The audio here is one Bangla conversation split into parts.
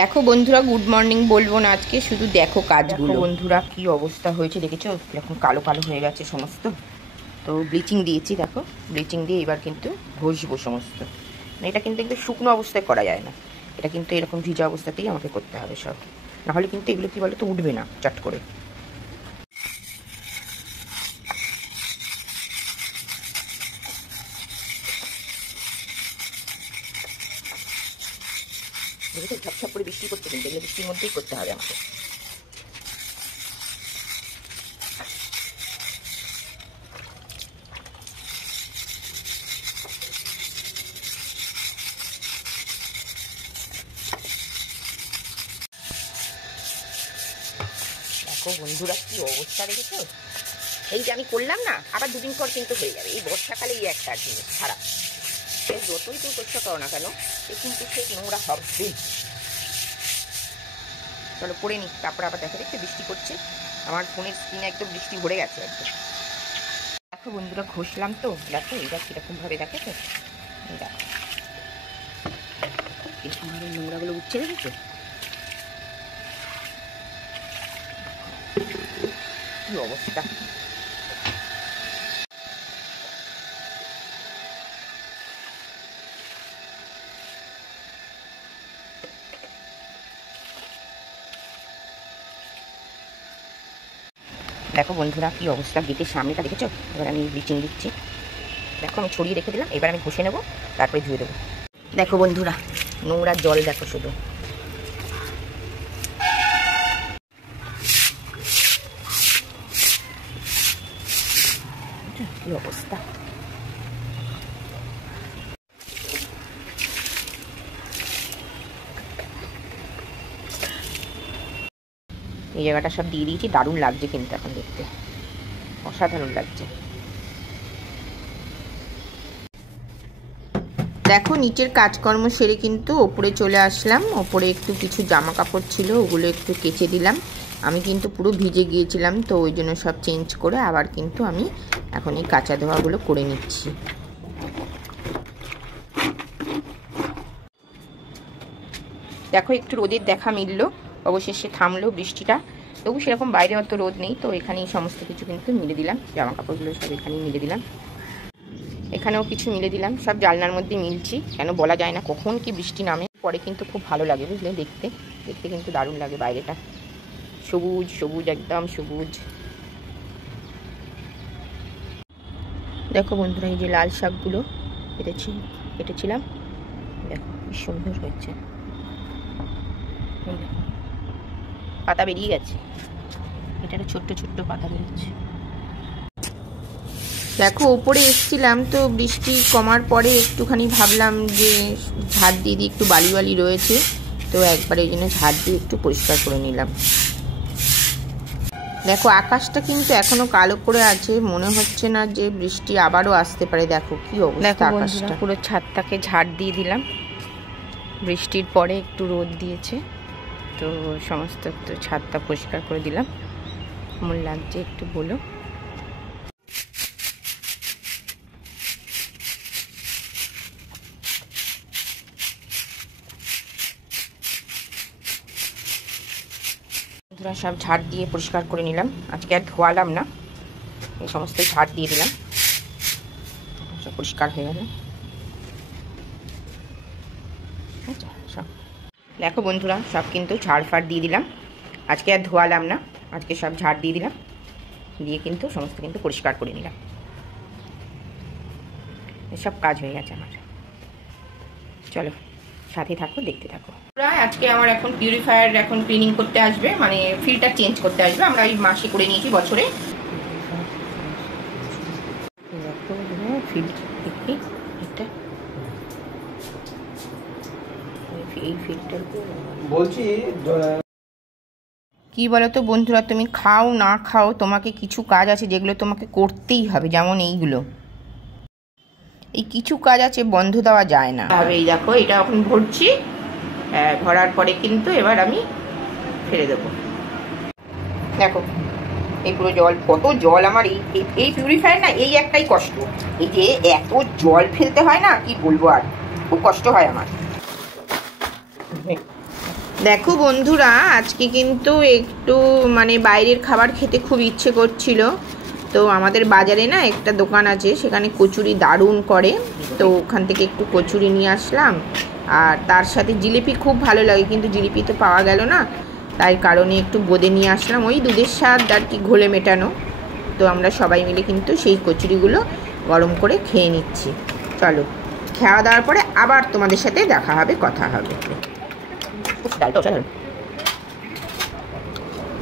দেখো বন্ধুরা, গুড মর্নিং বলবো না আজকে, শুধু দেখো কাজগুলো। বন্ধুরা কি অবস্থা হয়েছে দেখেছো, এখন কালো কালো হয়ে গেছে সমস্ত। তো ব্লিচিং দিয়েছি, দেখো ব্লিচিং দিয়ে এবার কিন্তু ঘষবো সমস্ত। এটা কিন্তু একটু শুকনো অবস্থায় করা যায় না, এটা কিন্তু এরকম ভিজা অবস্থাতেই আমাকে করতে হবে সব, নাহলে কিন্তু এগুলো কি বলো তো উঠবে না চট করে। দেখেছো ঝপঝপ করে বৃষ্টি করছে, কিন্তু এগুলো বৃষ্টির মধ্যেই করতে হবে আমাকে। দেখো বন্ধুরা কি অবস্থা দেখেছো, এই যে আমি করলাম না, আবার দুদিন পর কিন্তু হয়ে যাবে। এই বর্ষাকালে এই একটা জিনিস খারাপ, যতই তুমি পরিষ্কার করো না কেন এ কিন্তু সে নোংরা হবে। চলো পরে নি, তারপরে আবার দেখা দেখতে বৃষ্টি করছে, আমার ফোনের স্ক্রিনে একদম বৃষ্টি ভরে গেছে একদম। দেখো বন্ধুরা ঘষলাম তো, দেখো এটা কিরকম ভাবে দেখেছো, দেখো কিরকম ভাবে নোংরাগুলো উঠছে দেখেছো, কি অবস্থা। দেখো বন্ধুরা কি অবস্থা, গেটের সামনেটা দেখেছো। এবার আমি ব্লিচিং দিচ্ছি, দেখো আমি ছড়িয়ে রেখে দিলাম, এবার আমি ঘষে নেবো, তারপরে ধুয়ে দেবো। দেখো বন্ধুরা নোংরার জল দেখো শুধু, কি অবস্থা। এই জায়গাটা সব দিয়ে দিয়েছি, দারুণ লাগছে কিন্তু এখন দেখতে, অসাধারণ লাগছে। দেখো নিচের কাজকর্ম সেরে কিন্তু ওপরে চলে আসলাম। ওপরে একটু কিছু জামা কাপড় ছিল, ওগুলো একটু কেচে দিলাম। আমি কিন্তু পুরো ভিজে গিয়েছিলাম, তো ওই জন্য সব চেঞ্জ করে আবার কিন্তু আমি এখন এই কাঁচা ধোয়াগুলো করে নিচ্ছি। দেখো একটু রোদের দেখা মিলল, অবশেষে থামলো বৃষ্টিটা। তবু সেরকম বাইরে অত রোদ নেই, তো এখানেই সমস্ত কিছু কিন্তু মিলে দিলাম, জামা কাপড়গুলো সব এখানেই মিলে দিলাম, এখানেও কিছু মিলে দিলাম, সব জানলার মধ্যে মিলছি, কেন বলা যায় না কখন কি বৃষ্টি নামে। পরে কিন্তু খুব ভালো লাগে বুঝলে, দেখতে দেখতে কিন্তু দারুণ লাগে, বাইরেটা সবুজ সবুজ একদম সবুজ। দেখো বন্ধুরা এই যে লাল শাকগুলো কেটেছিলাম, দেখো কি সুন্দর হয়েছে, পাতা বেরিয়ে গেছে, এটা ছোট্ট ছোট্ট পাতা বেরিয়েছে। দেখো উপরে এসেছিলাম, তো বৃষ্টি কমার পরে একটুখানি ভাবলাম যে ঝাড় দিয়ে একটু বালি বালি রয়েছে, তো একবার এই জন্য ঝাড় দিয়ে একটু পরিষ্কার করে নিলাম। দেখো আকাশটা কিন্তু এখনো কালো করে আছে, মনে হচ্ছে না যে বৃষ্টি আবারও আসতে পারে। দেখো কি অবস্থা আকাশটা, পুরো ছাদটাকে ঝাড় দিয়ে দিলাম, বৃষ্টির পরে একটু রোদ দিয়েছে, তো সমস্ত একটু ছাদটা পরিষ্কার করে দিলাম। কেমন লাগছে একটু বলো। বন্ধুরা সব ঝাড় দিয়ে পরিষ্কার করে নিলাম, আজকে আর ধোয়ালাম না, এই সমস্ত ঝাড় দিয়ে দিলাম, সব পরিষ্কার হয়ে গেল। সব দেখো বন্ধুরা সব কিন্তু ঝাড় ফাড় দিয়ে দিলাম, আজকে আর ধোয়ালাম না, আজকে সব ঝাড় দিয়ে দিলাম, দিয়ে কিন্তু সমস্ত কিন্তু পরিষ্কার করে নিলাম, এসব কাজ হয়ে গেছে আমার। চলো সাথে থাকো, দেখতে থাকো। আজকে আমার এখন পিউরিফায়ার এখন ক্লিনিং করতে আসবে, মানে ফিল্টার চেঞ্জ করতে আসবে, আমরা এই মাসে করে নিয়েছি বছরে। বলছি কি বলতো বন্ধুরা, তুমি খাও না খাও, তোমাকে কিছু কাজ আছে যেগুলো তোমাকে করতেই হবে, যেমন এইগুলো, এই কিছু কাজ আছে বন্ধ দেওয়া যায় না। এই দেখো এটা এখন ভরছি, ভরার পরে কিন্তু এবার আমি ফেলে দেবো। দেখো এই পুরো জল, কত জল আমার এই পিউরিফায়ার না, এই একটাই কষ্ট, এই যে এত জল ফেলতে হয় না, কি বলবো আর, খুব কষ্ট হয় আমার। দেখো বন্ধুরা, আজকে কিন্তু একটু মানে বাইরের খাবার খেতে খুব ইচ্ছে করছিল। তো আমাদের বাজারে না একটা দোকান আছে, সেখানে কচুরি দারুণ করে। তো ওখান থেকে একটু কচুরি নিয়ে আসলাম, আর তার সাথে জিলিপি খুব ভালো লাগে, কিন্তু জিলিপি তো পাওয়া গেল না, তাই কারণে একটু বোঁদে নিয়ে আসলাম, ওই দুধের স্বাদ আর কি ঘোলে মেটানো। তো আমরা সবাই মিলে কিন্তু সেই কচুরিগুলো গরম করে খেয়ে নিচ্ছি। চলো, খাওয়া দাওয়ার পরে আবার তোমাদের সাথে দেখা হবে, কথা হবে।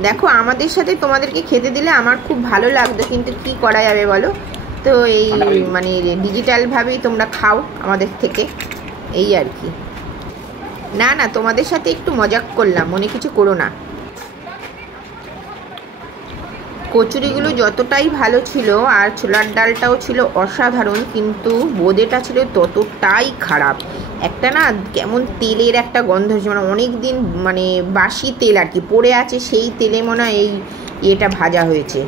দেখো, আমাদের সাথে তোমাদেরকে খেতে দিলে আমার খুব ভালো লাগতো, কিন্তু কি করা যাবে বলো। তো এই মানে ডিজিটালভাবেই তোমরা খাও আমাদের থেকে, এই আর কি। না না, তোমাদের সাথে একটু মজাক করলাম, মনে কিছু করো না। কচুরিগুলো যতটাই ভালো ছিল, আর ছোলার ডালটাও ছিল অসাধারণ, কিন্তু বোঁদেটা ছিল ততটাই খারাপ। একটা না কেমন তেলের একটা গন্ধ হচ্ছে, মানে অনেক দিন মানে বাসি তেল আর কি পড়ে আছে, সেই তেলে মনে হয় এই ইয়েটা ভাজা হয়েছে,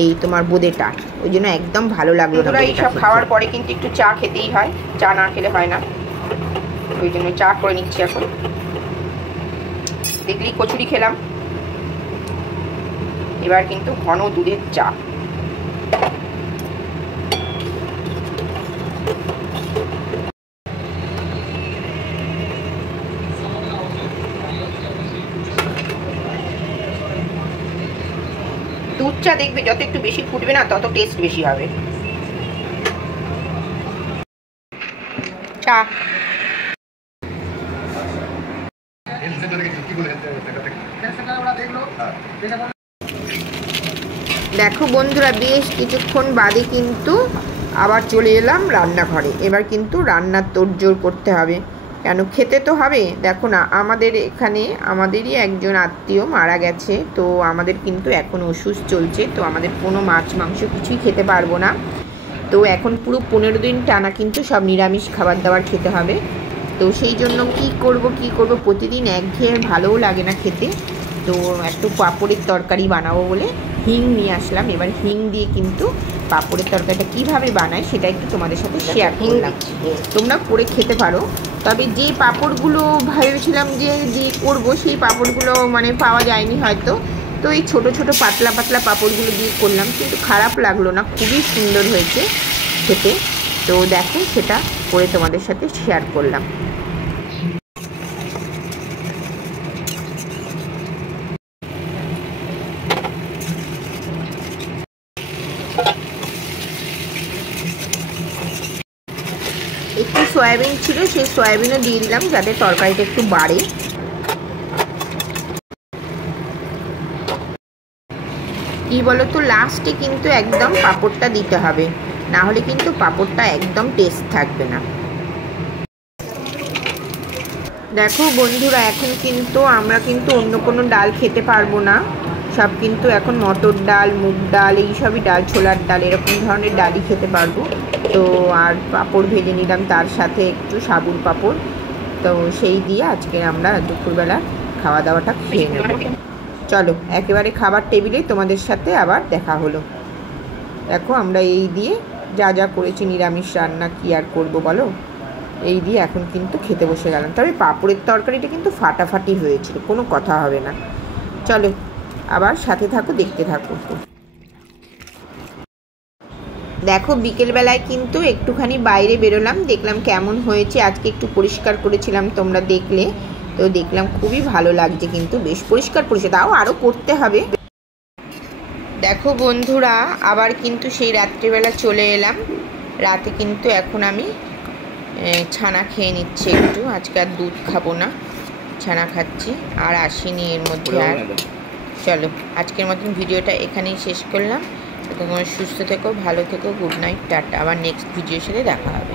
এই তোমার বোঁদেটা। ওই জন্য একদম ভালো লাগলো না। এই সব খাওয়ার পরে কিন্তু একটু চা খেতেই হয়, চা না খেলে হয় না, ওই জন্য চা করে নিচ্ছি এখন। দেখলি কচুরি খেলাম, এবার কিন্তু ঘন দুধের চা। দুধ চা দেখবে যত একটু বেশি ফুটবে না, তত টেস্ট বেশি হবে। চা দেখো বন্ধুরা, বেশ কিছুক্ষণ বাদে কিন্তু আবার চলে এলাম রান্নাঘরে। এবার কিন্তু রান্নার তোড়জোড় করতে হবে, কেন খেতে তো হবে। দেখো না, আমাদের এখানে আমাদেরই একজন আত্মীয় মারা গেছে, তো আমাদের কিন্তু এখন ওষুধ চলছে, তো আমাদের কোনো মাছ মাংস কিছুই খেতে পারবো না। তো এখন পুরো 15 দিন টানা কিন্তু সব নিরামিষ খাবার দাবার খেতে হবে। তো সেই জন্য কি করব প্রতিদিন একঘেয়ে ভালোও লাগে না খেতে। তো একটু পাঁপড়ের তরকারি বানাবো বলে হিং নিয়ে আসলাম। এবার হিং দিয়ে কিন্তু পাঁপড়ের তরকারিটা কীভাবে বানায় সেটা একটু তোমাদের সাথে শেয়ার করলাম। তোমরা করে খেতে পারো, তবে যে পাঁপড়গুলো ভেবেছিলাম যে দিয়ে করবো, সেই পাঁপড়গুলো মানে পাওয়া যায়নি হয়তো। তো এই ছোট ছোট পাতলা পাতলা পাঁপড়গুলো দিয়ে করলাম, কিন্তু খারাপ লাগলো না, খুবই সুন্দর হয়েছে খেতে। তো দেখো, সেটা করে তোমাদের সাথে শেয়ার করলাম। একটু সয়াবিন ছিল, সেই সয়াবিনও দিয়ে দিলাম যাতে তরকারিটা একটু বাড়ে। কি বলো তো, লাস্টে কিন্তু একদম পাঁপড়টা দিতে হবে, না হলে কিন্তু পাঁপড়টা একদম টেস্ট থাকবে না। দেখো বন্ধুরা, এখন কিন্তু আমরা কিন্তু অন্য কোনো ডাল খেতে পারবো না, সব কিন্তু এখন মটর ডাল, মুগ ডাল, এইসবই ডাল, ছোলার ডাল, এরকম ধরনের ডালই খেতে পারবো। তো আর পাঁপড় ভেজে নিলাম, তার সাথে একটু সাবুর পাঁপড়। তো সেই দিয়ে আজকে আমরা দুপুরবেলা খাওয়া দাওয়াটা খেয়ে নেব। চলো, একেবারে খাবার টেবিলে তোমাদের সাথে আবার দেখা হলো। দেখো, আমরা এই দিয়ে যা যা করেছি, নিরামিষ রান্না কি আর করবো বলো, এই দিয়ে এখন কিন্তু খেতে বসে গেলাম। তবে পাঁপড়ের তরকারিটা কিন্তু ফাটাফাটি হয়েছিল, কোনো কথা হবে না। চলো, আবার সাথে থাকো, দেখতে থাকো। দেখো, বিকেলবেলায় কিন্তু একটুখানি বাইরে বেরোলাম, দেখলাম কেমন হয়েছে। আজকে একটু পরিষ্কার করেছিলাম, তোমরা দেখলে, তো দেখলাম খুবই ভালো লাগছে, কিন্তু বেশ পরিষ্কার পরিষ্কার, তাও আরও করতে হবে। দেখো বন্ধুরা, আবার কিন্তু সেই রাত্রিবেলা চলে এলাম। রাতে কিন্তু এখন আমি ছানা খেয়ে নিচ্ছি একটু, আজকে আর দুধ খাবো না, ছানা খাচ্ছি, আর আসিনি এর মধ্যে আর। চলো, আজকের মতন ভিডিওটা এখানেই শেষ করলাম। তোমরা সুস্থ থেকো, ভালো থেকো, গুড নাইট, টাটা। আবার নেক্সট ভিডিওর সাথে দেখা হবে।